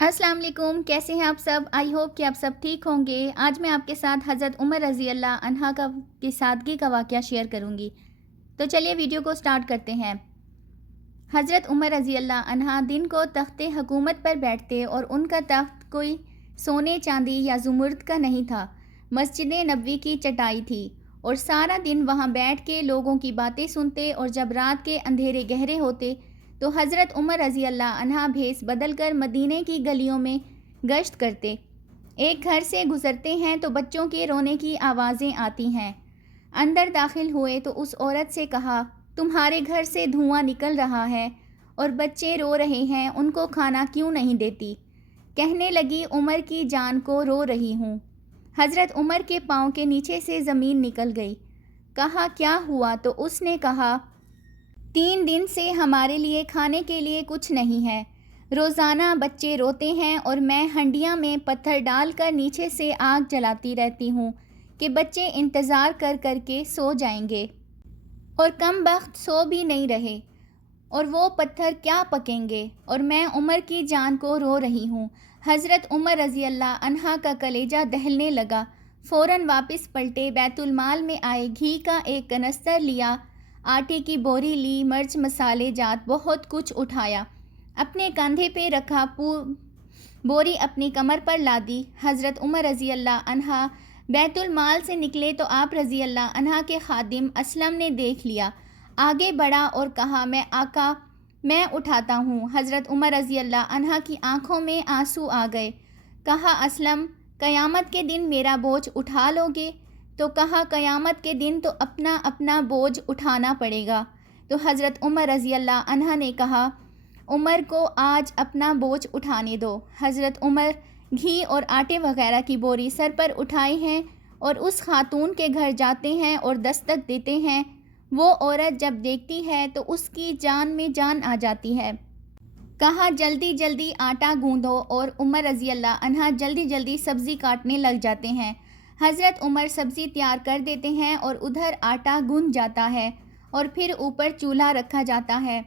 السلام علیکم، کیسے ہیں آپ سب؟ آئی ہوپ کہ آپ سب ٹھیک ہوں گے۔ آج میں آپ کے ساتھ حضرت عمر رضی اللہ عنہ کی سادگی کا واقعہ شیئر کروں گی۔ تو چلیے ویڈیو کو سٹارٹ کرتے ہیں۔ حضرت عمر رضی اللہ عنہ دن کو تخت حکومت پر بیٹھتے اور ان کا تخت کوئی سونے چاندی یا زمرد کا نہیں تھا، مسجد نبوی کی چٹائی تھی، اور سارا دن وہاں بیٹھ کے لوگوں کی باتیں سنتے، اور جب رات کے اندھیرے گہرے ہوتے تو حضرت عمر رضی اللہ عنہ بھیس بدل کر مدینہ کی گلیوں میں گشت کرتے۔ ایک گھر سے گزرتے ہیں تو بچوں کے رونے کی آوازیں آتی ہیں۔ اندر داخل ہوئے تو اس عورت سے کہا، تمہارے گھر سے دھواں نکل رہا ہے اور بچے رو رہے ہیں، ان کو کھانا کیوں نہیں دیتی؟ کہنے لگی، عمر کی جان کو رو رہی ہوں۔ حضرت عمر کے پاؤں کے نیچے سے زمین نکل گئی۔ کہا، کیا ہوا؟ تو اس نے کہا، 3 دن سے ہمارے لیے کھانے کے لیے کچھ نہیں ہے۔ روزانہ بچے روتے ہیں اور میں ہنڈیاں میں پتھر ڈال کر نیچے سے آگ جلاتی رہتی ہوں کہ بچے انتظار کر کر کے سو جائیں گے، اور کم بخت سو بھی نہیں رہے، اور وہ پتھر کیا پکیں گے، اور میں عمر کی جان کو رو رہی ہوں۔ حضرت عمر رضی اللہ عنہ کا کلیجہ دہلنے لگا۔ فوراً واپس پلٹے، بیت المال میں آئے، گھی کا ایک کنستر لیا، آٹے کی بوری لی، مرچ مسالے جات بہت کچھ اٹھایا، اپنے کندھے پہ رکھا، بوری اپنی کمر پر لادی۔ حضرت عمر رضی اللہ عنہ بیت المال سے نکلے تو آپ رضی اللہ عنہ کے خادم اسلم نے دیکھ لیا، آگے بڑھا اور کہا، میں آقا، میں اٹھاتا ہوں۔ حضرت عمر رضی اللہ عنہ کی آنکھوں میں آنسو آ گئے۔ کہا، اسلم، قیامت کے دن میرا بوجھ اٹھا لو گے؟ تو کہا، قیامت کے دن تو اپنا اپنا بوجھ اٹھانا پڑے گا۔ تو حضرت عمر رضی اللہ عنہ نے کہا، عمر کو آج اپنا بوجھ اٹھانے دو۔ حضرت عمر گھی اور آٹے وغیرہ کی بوری سر پر اٹھائے ہیں اور اس خاتون کے گھر جاتے ہیں اور دستک دیتے ہیں۔ وہ عورت جب دیکھتی ہے تو اس کی جان میں جان آ جاتی ہے۔ کہا، جلدی جلدی آٹا گوندھو، اور عمر رضی اللہ عنہ جلدی جلدی سبزی کاٹنے لگ جاتے ہیں۔ حضرت عمر سبزی تیار کر دیتے ہیں اور ادھر آٹا گوندھ جاتا ہے، اور پھر اوپر چولہا رکھا جاتا ہے،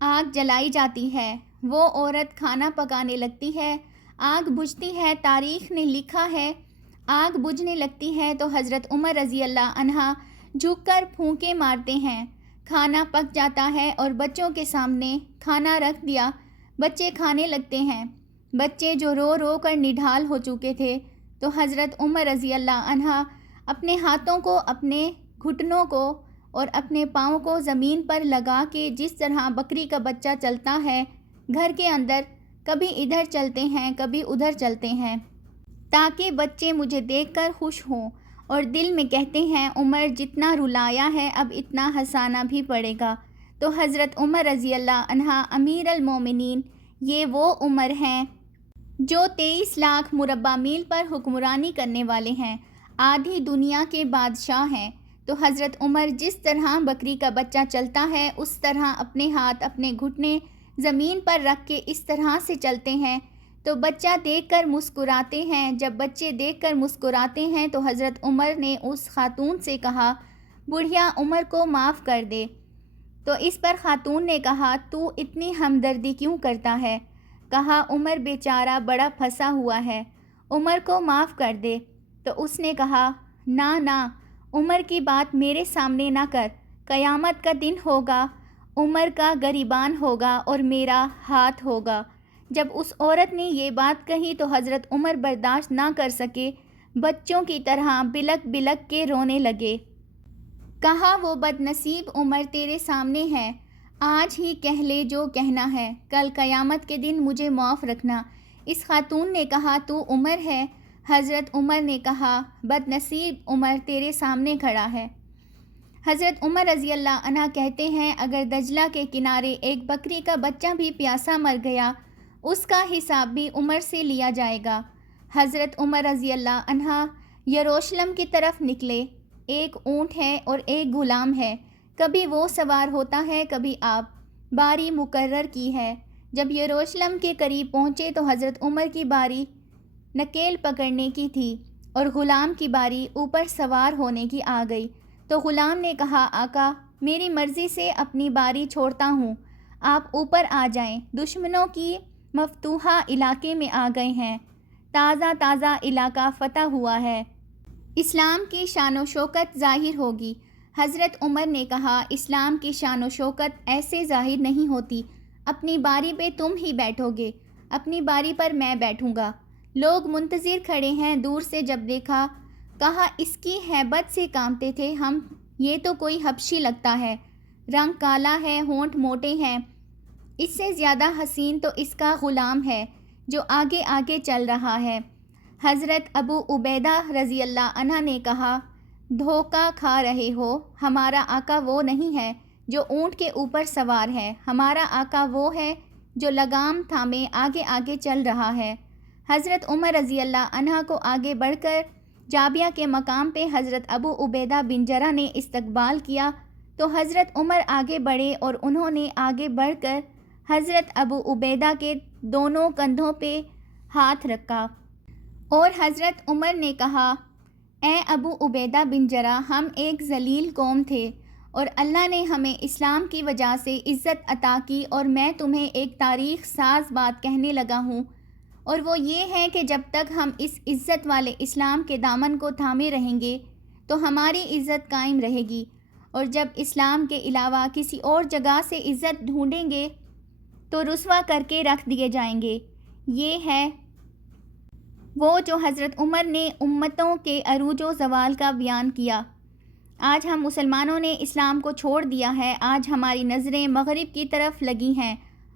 آگ جلائی جاتی ہے، وہ عورت کھانا پکانے لگتی ہے، آگ بجھتی ہے۔ تاریخ نے لکھا ہے، آگ بجھنے لگتی ہے تو حضرت عمر رضی اللہ عنہ جھک کر پھونکے مارتے ہیں، کھانا پک جاتا ہے، اور بچوں کے سامنے کھانا رکھ دیا، بچے کھانے لگتے ہیں۔ بچے جو رو رو کر نڈھال ہو چکے تھے، تو حضرت عمر رضی اللہ عنہ اپنے ہاتھوں کو، اپنے گھٹنوں کو اور اپنے پاؤں کو زمین پر لگا کے، جس طرح بکری کا بچہ چلتا ہے گھر کے اندر، کبھی ادھر چلتے ہیں کبھی ادھر چلتے ہیں، تاکہ بچے مجھے دیکھ کر خوش ہوں، اور دل میں کہتے ہیں، عمر جتنا رلایا ہے اب اتنا ہنسانا بھی پڑے گا۔ تو حضرت عمر رضی اللہ عنہ امیر المومنین، یہ وہ عمر ہیں جو 23 لاکھ مربع میل پر حکمرانی کرنے والے ہیں، آدھی دنیا کے بادشاہ ہیں۔ تو حضرت عمر جس طرح بکری کا بچہ چلتا ہے، اس طرح اپنے ہاتھ، اپنے گھٹنے زمین پر رکھ کے اس طرح سے چلتے ہیں، تو بچہ دیکھ کر مسکراتے ہیں۔ جب بچے دیکھ کر مسکراتے ہیں تو حضرت عمر نے اس خاتون سے کہا، بڑھیا عمر کو معاف کر دے۔ تو اس پر خاتون نے کہا، تو اتنی ہمدردی کیوں کرتا ہے؟ کہا، عمر بیچارہ بڑا پھنسا ہوا ہے، عمر کو معاف کر دے۔ تو اس نے کہا، نہ، عمر کی بات میرے سامنے نہ کر، قیامت کا دن ہوگا، عمر کا گریبان ہوگا اور میرا ہاتھ ہوگا۔ جب اس عورت نے یہ بات کہی تو حضرت عمر برداشت نہ کر سکے، بچوں کی طرح بلک بلک کے رونے لگے۔ کہا، وہ بد نصیب عمر تیرے سامنے ہے، آج ہی کہہ لے جو کہنا ہے، کل قیامت کے دن مجھے معاف رکھنا۔ اس خاتون نے کہا، تو عمر ہے؟ حضرت عمر نے کہا، بد نصیب عمر تیرے سامنے کھڑا ہے۔ حضرت عمر رضی اللہ عنہ کہتے ہیں، اگر دجلہ کے کنارے ایک بکری کا بچہ بھی پیاسا مر گیا، اس کا حساب بھی عمر سے لیا جائے گا۔ حضرت عمر رضی اللہ عنہ یروشلم کی طرف نکلے، ایک اونٹ ہے اور ایک غلام ہے، کبھی وہ سوار ہوتا ہے کبھی آپ، باری مقرر کی ہے۔ جب یروشلم کے قریب پہنچے تو حضرت عمر کی باری نکیل پکڑنے کی تھی اور غلام کی باری اوپر سوار ہونے کی آ گئی۔ تو غلام نے کہا، آقا، میری مرضی سے اپنی باری چھوڑتا ہوں، آپ اوپر آ جائیں۔ دشمنوں کی مفتوحہ علاقے میں آ گئے ہیں، تازہ تازہ علاقہ فتح ہوا ہے، اسلام کی شان و شوکت ظاہر ہوگی۔ حضرت عمر نے کہا، اسلام کی شان و شوکت ایسے ظاہر نہیں ہوتی، اپنی باری پہ تم ہی بیٹھو گے، اپنی باری پر میں بیٹھوں گا۔ لوگ منتظر کھڑے ہیں، دور سے جب دیکھا، کہا اس کی ہیبت سے کانپتے تھے ہم، یہ تو کوئی حبشی لگتا ہے، رنگ کالا ہے، ہونٹ موٹے ہیں، اس سے زیادہ حسین تو اس کا غلام ہے جو آگے آگے چل رہا ہے۔ حضرت ابو عبیدہ رضی اللہ عنہ نے کہا، دھوکہ کھا رہے ہو، ہمارا آقا وہ نہیں ہے جو اونٹ کے اوپر سوار ہے، ہمارا آقا وہ ہے جو لگام تھامے آگے آگے چل رہا ہے۔ حضرت عمر رضی اللہ عنہ کو آگے بڑھ کر جابیہ کے مقام پہ حضرت ابو عبیدہ بن جرح نے استقبال کیا تو حضرت عمر آگے بڑھے اور انہوں نے آگے بڑھ کر حضرت ابو عبیدہ کے دونوں کندھوں پہ ہاتھ رکھا اور حضرت عمر نے کہا، اے ابو عبیدہ بن جرح، ہم ایک ذلیل قوم تھے اور اللہ نے ہمیں اسلام کی وجہ سے عزت عطا کی، اور میں تمہیں ایک تاریخ ساز بات کہنے لگا ہوں، اور وہ یہ ہے کہ جب تک ہم اس عزت والے اسلام کے دامن کو تھامے رہیں گے تو ہماری عزت قائم رہے گی، اور جب اسلام کے علاوہ کسی اور جگہ سے عزت ڈھونڈیں گے تو رسوا کر کے رکھ دیے جائیں گے۔ یہ ہے وہ جو حضرت عمر نے امتوں کے عروج و زوال کا بیان کیا۔ آج ہم مسلمانوں نے اسلام کو چھوڑ دیا ہے، آج ہماری نظریں مغرب کی طرف لگی ہیں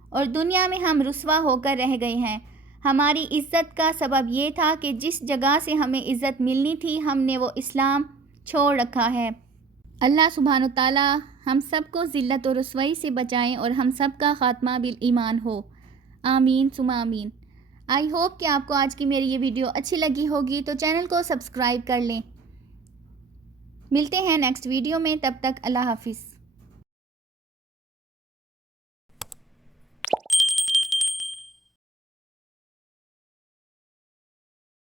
اور دنیا میں ہم رسوا ہو کر رہ گئے ہیں۔ ہماری عزت کا سبب یہ تھا کہ جس جگہ سے ہمیں عزت ملنی تھی ہم نے وہ اسلام چھوڑ رکھا ہے۔ اللہ سبحانہ وتعالی ہم سب کو ذلت و رسوائی سے بچائیں اور ہم سب کا خاتمہ بالایمان ہو، آمین ثم آمین۔ آئی ہوپ کہ آپ کو آج کی میری یہ ویڈیو اچھی لگی ہوگی، تو چینل کو سبسکرائب کر لیں۔ ملتے ہیں نیکسٹ ویڈیو میں، تب تک اللہ حافظ۔